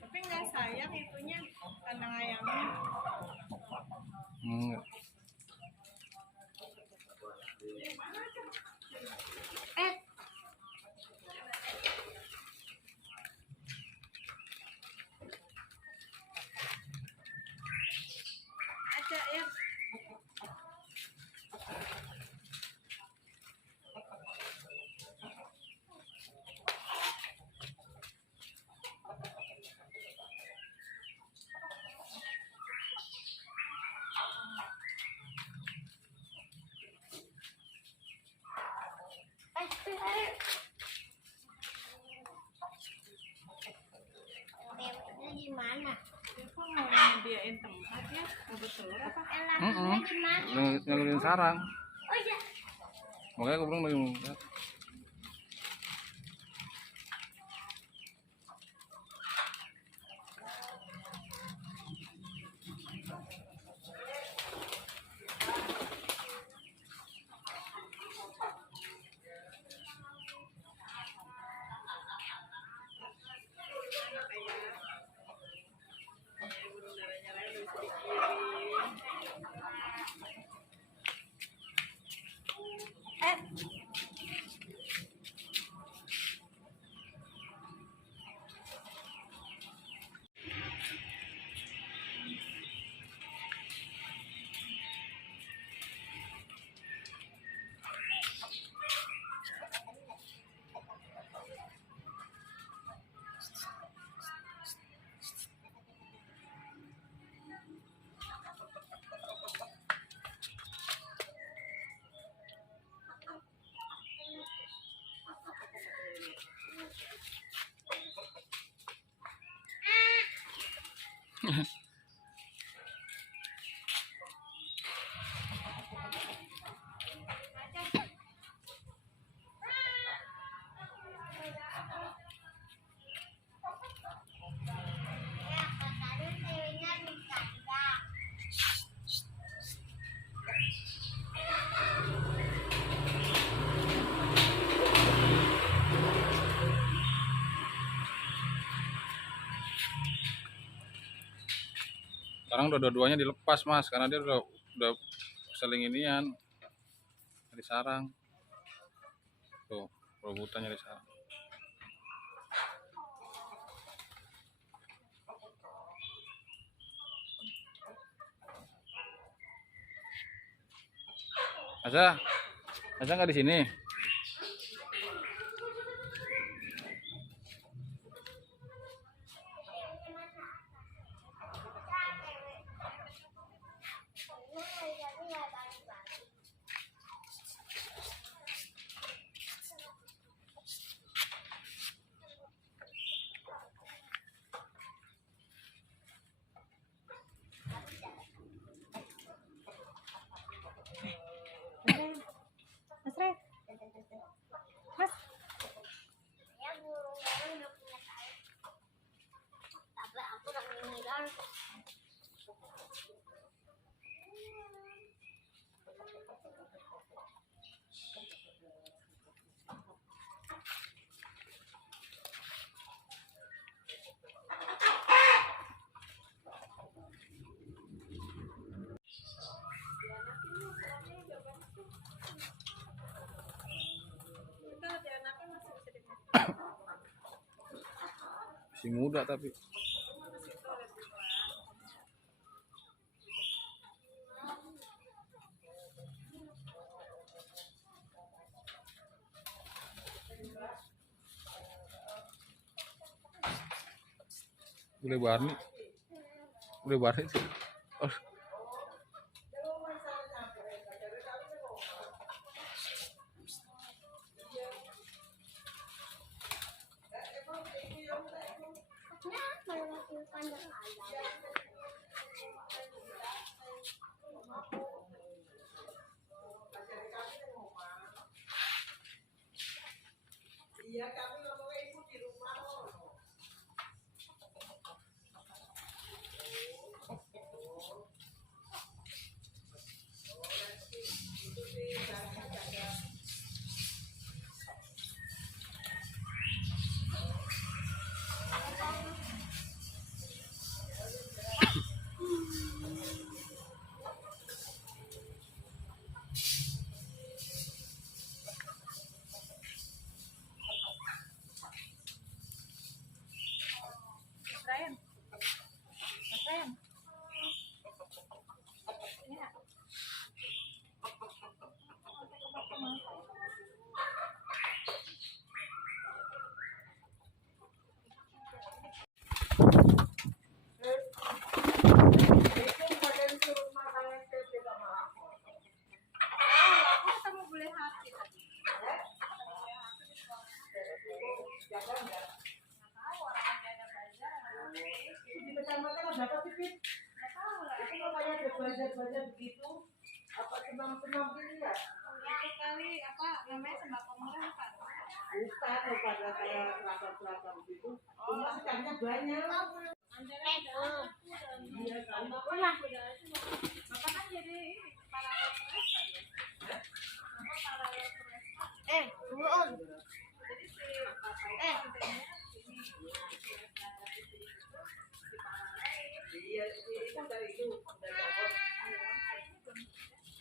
Tapi nggak sayang itunya kandang ayamnya. Ada ya. Gimana? Kok mau nyediain tempat ya? Mau bertelur apa? Ngeluarin sarang. Makanya aku bilang lagi. Sekarang udah dua-duanya dilepas mas, karena dia udah saling inian, di sarang. Tuh, rebutannya di sana. Asa nggak di sini? Mas Ray, Mas. Masih muda tapi. Boleh Barni. Boleh Barni sih. Oh. Iya, kami ngomongnya ibu di rumah. Mas Ryan. Mas Ryan. Iya. Itu badan suruh makanan saya tidak mau. Aku ketemu bule hati tadi. Jangan ya. Nggak tahu orang dia ada belajar. Di kecamatan ada berapa sih, Pit? Nggak tahu lah. Itu namanya ada belajar-belajar begitu. Apa senam-senam gini ya? Itu kali apa namanya sembako murah kan? Bukan, pada kayak seragam-seragam gitu. Cuma sekarangnya banyak. Iya, kan. Bapak kan jadi ini para represor ya. Bapak para represor. Jadi si bapak itu kontennya ini Iya, itu dari itu dari awal.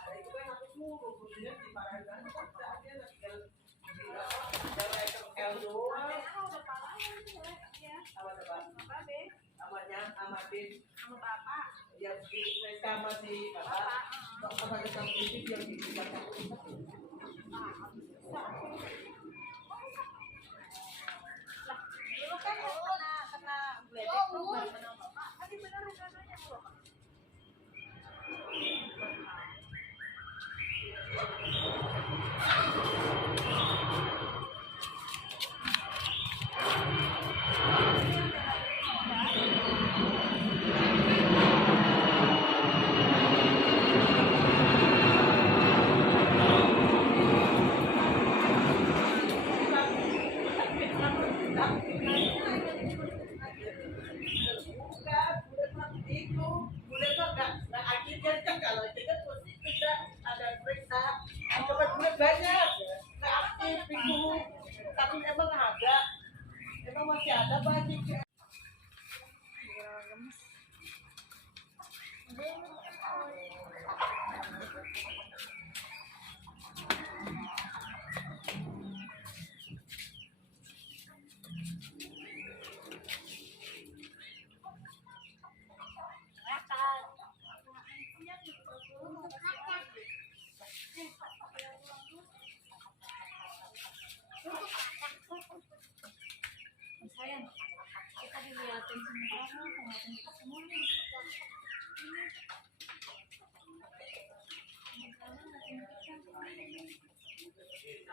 Ada itu kan aku suruh, kemudian di Parahiran kan dia tinggal di daerah L doang. udah parahnya itu ya. Sama depan, Bapak deh sama Bin, sama bapak. yang di mereka masih kakak, sama dekat fisik yang di belakang. Lah, dulu kan kena geledek tuh baru kenal bapak. Tadi bener rencananya tuh bapak. Masih ada banyak.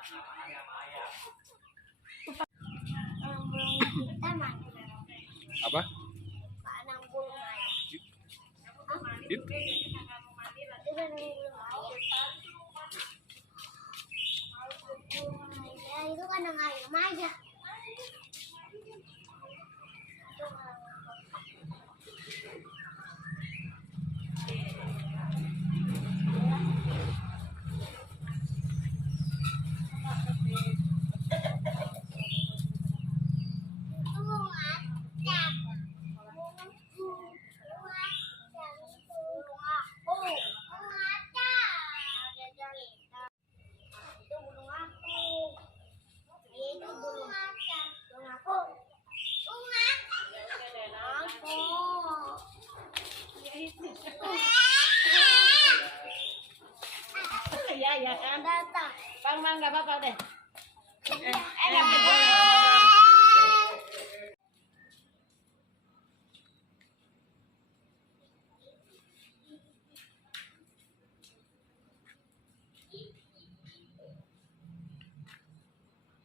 Kita mana? Apa? Panang bulung ayam. It. Itu kan bulung ayam. Itu kan ayam aja. Ya kan? Datang. Bang, nggak apa-apa deh.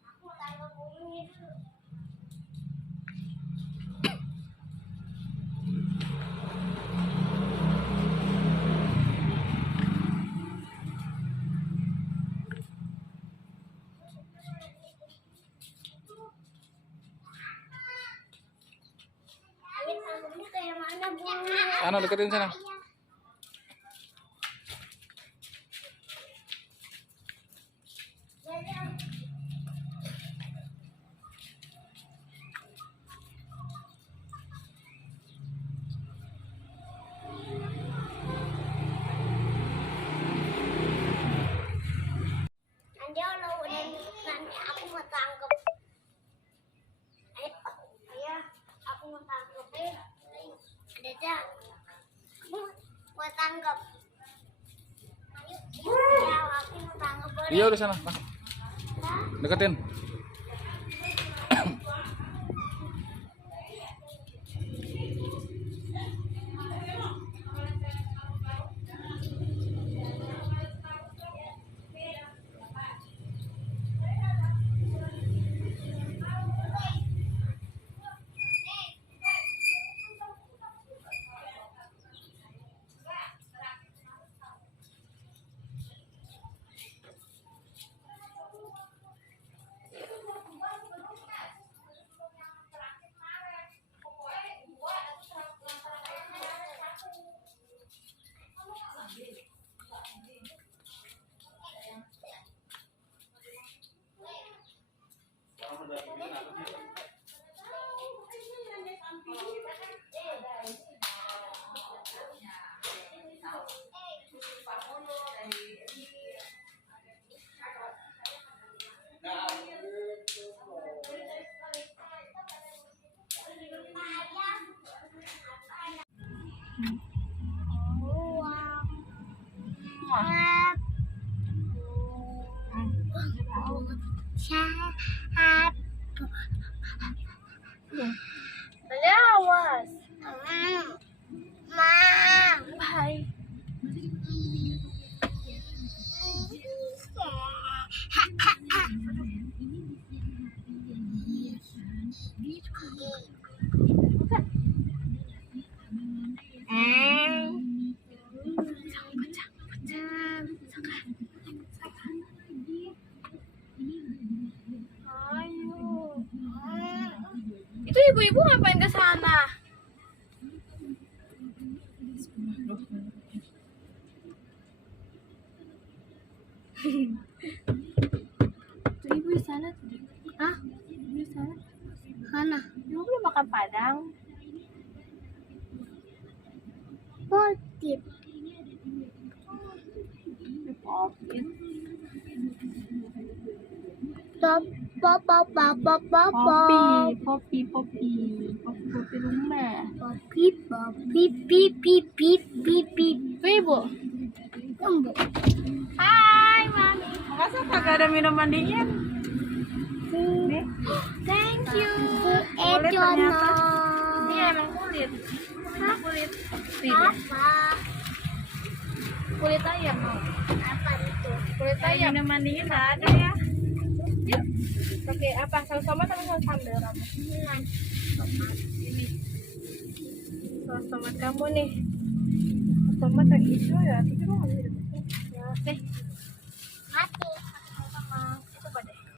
Aku tangkap bulungnya dulu. Ini kayak mana bulungnya? Sana deketin sana. Nanti kalau udah nanti aku mau tangkap. Ayah, aku mau tangkap. Ada aku mau tangkap. Ya, aku mau tangkap boleh. Iya udah sana. Masuk. Deketin. Awas. Bye. Itu ibu-ibu ngapain ke sana? Tuh ibu di sana tuh. Hah? Ibu di sana. Mana? Ibu belum makan padang. Potip. Popit. Top. Kopi rumah. Pip. Tuh ibu. Tunggu. Hai mami. Masa kagak ada minuman dingin? Nih. Thank you. Kulit ternyata. Ejono. Iya emang kulit. Kulit. Apa? Kulit ayam mau. Apa itu? Kulit ayam. Minuman dingin nggak ada ya? Pakai apa? Saus tomat atau saus sambal kamu? Tomat. Ini. Saus tomat kamu nih. Tomat yang hijau ya, tapi kamu nggak bisa